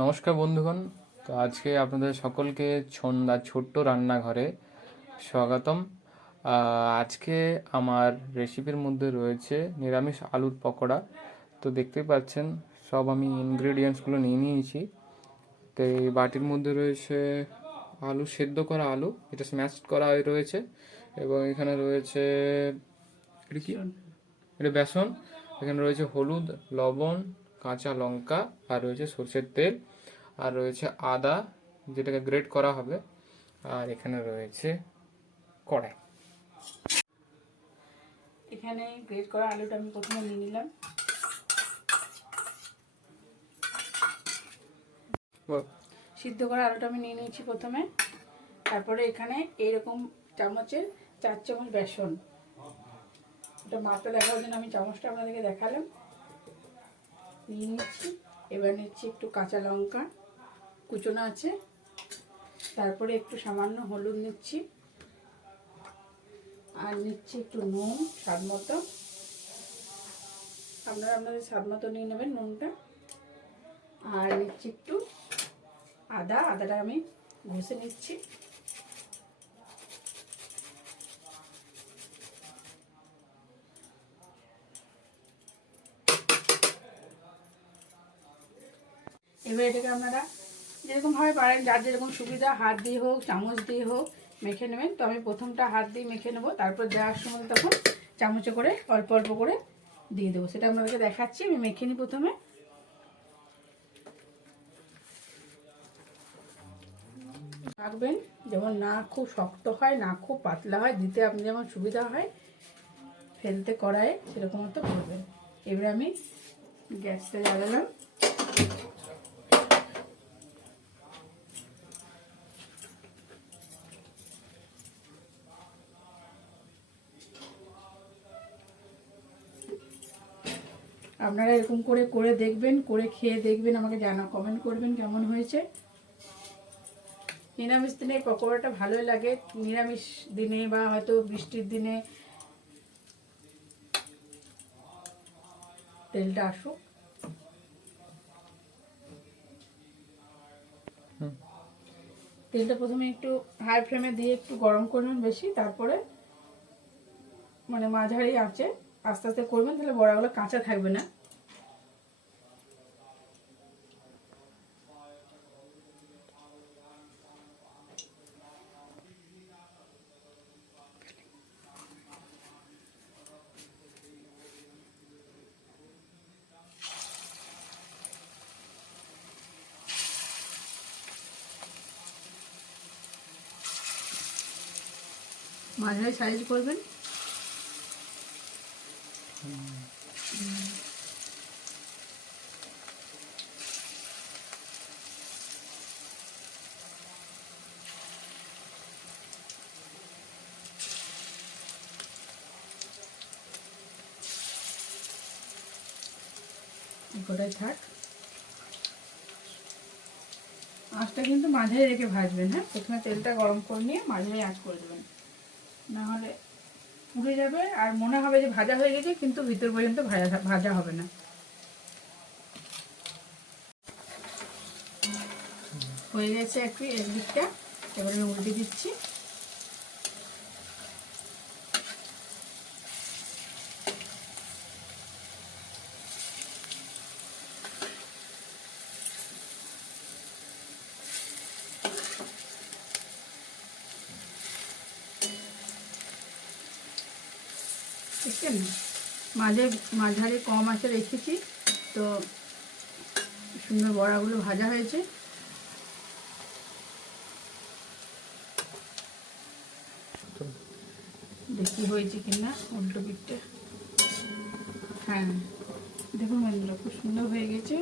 নমস্কার বন্ধুগণ। তো আজকে আপনাদের সকলকে ছন্দা ছোট্ট রান্নাঘরে স্বাগতম। আজকে আমার রেসিপির মধ্যে রয়েছে নিরামিষ আলুর পকোড়া। তো দেখতেই পাচ্ছেন সব আমি ইনগ্রেডিয়েন্টসগুলো নিয়ে নিয়েছি। তো এই বাটির মধ্যে রয়েছে আলু, সেদ্ধ করা আলু, এটা স্ম্যাশ করা রয়েছে, এবং এখানে রয়েছে এটা কি, এটা বেসন। এখানে রয়েছে হলুদ, লবণ, কাঁচা লঙ্কা, আর রয়েছে সরষের তেল, আর রয়েছে আদা যেটাকে গ্রেট করা হবে, আর এখানে রয়েছে কড়াই। এখানে গ্রেট করা আলুটা আমি প্রথমে নিয়ে নিলাম। সিদ্ধ করা আলুটা আমি নিয়ে নিয়েছি প্রথমে। তারপরে এখানে এইরকম চামচের 4 চামচ বেসন, এটা মাপটা দেখার জন্য আমি চামচটা আপনাদেরকে দেখালাম, নিয়ে নিচ্ছি। এবার নিচ্ছি একটু কাঁচা লঙ্কা কুচনো আছে, তারপরে একটু সামান্য হলুদ নিচ্ছি, আর নিচ্ছি একটু নুন স্বাদ মতো। আপনারা আপনাদের স্বাদ মতো নিয়ে নেবেন নুনটা। আর নিচ্ছি একটু আদাটা আমি ঘষে নিচ্ছি। এবার এটাকে আপনারা যেরকমভাবে পারেন, যার যেরকম সুবিধা, হাত দিয়ে হোক চামচ দিয়ে হোক মেখে নেবেন। তো আমি প্রথমটা হাত দিয়ে মেখে নেবো, তারপর দেওয়ার সময় তখন চামচে করে অল্প অল্প করে দিয়ে দেবো। সেটা আপনাদেরকে দেখাচ্ছি। আমি মেখে নিই প্রথমে। রাখবেন যেমন না খুব শক্ত হয় না খুব পাতলা হয়, দিতে আপনি যেমন সুবিধা হয় ফেলতে কড়াইয়ে সেরকম মতো করবেন। এবারে আমি গ্যাসটা জ্বালালাম। আপনারা এরকম করে করে দেখবেন, করে খেয়ে দেখবেন, আমাকে কমেন্ট করবেন কেমন হয়েছে। নিরামিষ দিনে পকোড়াটা ভালোই লাগে, নিরামিষ দিনে বা হয়তো বৃষ্টির দিনে তেলটা আসুক। তেলটা প্রথমে একটু হাই ফ্লেমে দিয়ে একটু গরম করবেন বেশি, তারপরে মানে মাঝারি আঁচে আস্তে আস্তে করবেন, তাহলে বড়াগুলো কাঁচা থাকবে না। মাঝারি সাইজ করবেন। গোটাই থাক। আঁচটা কিন্তু মাঝারি রেখে ভাজবেন। হ্যাঁ, প্রথমে তেলটা গরম করে নিয়ে মাঝারি আঁচ করে দেবেন, না হলে পুড়ে যাবে আর মনে হবে যে ভাজা হয়ে গেছে, কিন্তু ভিতর পর্যন্ত ভাজা হবে না। হয়ে গেছে একটু এর দিকটা, এবারে আমি উল্টে দিচ্ছি। দেখছেন, মাঝারি কম আঁচে রেখেছি, তো সুন্দর বড়াগুলো ভাজা হয়েছে। দেখি হয়েছে কিনা উল্টো পিঠটা। হ্যাঁ, দেখুন বন্ধুরা, খুব সুন্দর হয়ে গেছে।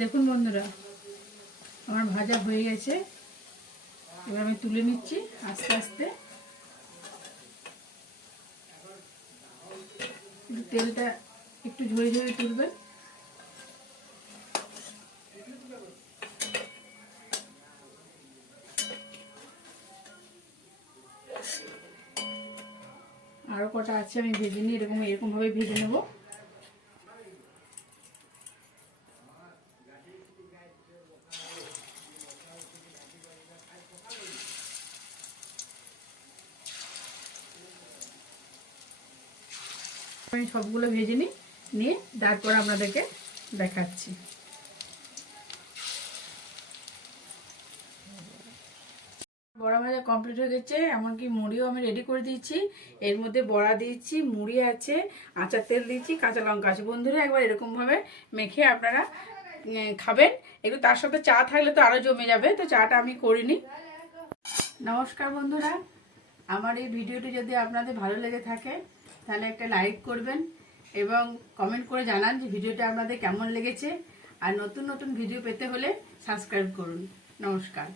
দেখুন বন্ধুরা, আমার ভাজা হয়ে গেছে। এবার আমি তুলে নিচ্ছি আস্তে আস্তে। তেলটা একটু ঝরে ঝরে তুলবেন। আরও কটা আছে। দেখাচ্ছি আমি ভেজে নিই, এরকমভাবে ভেজে নেব। আমি সবগুলো ভেজে নিয়ে তারপর আপনাদেরকে দেখাচ্ছি। বড়া ভাজা কমপ্লিট হয়ে গেছে, এমনকি মুড়িও আমি রেডি করে দিয়েছি। এর মধ্যে বড়া দিয়েছি, মুড়ি আছে, আচার তেল দিয়েছি, কাঁচা লঙ্কা আছে। বন্ধুরা একবার এরকমভাবে মেখে আপনারা খাবেন। একটু তার সাথে চা থাকলে তো আরও জমে যাবে, তো চাটা আমি করিনি। নমস্কার বন্ধুরা, আমার এই ভিডিওটি যদি আপনাদের ভালো লেগে থাকে তাহলে একটা লাইক করবেন এবং কমেন্ট করে জানান যে ভিডিওটা আপনাদের কেমন লেগেছে। আর নতুন নতুন ভিডিও পেতে হলে সাবস্ক্রাইব করুন। নমস্কার।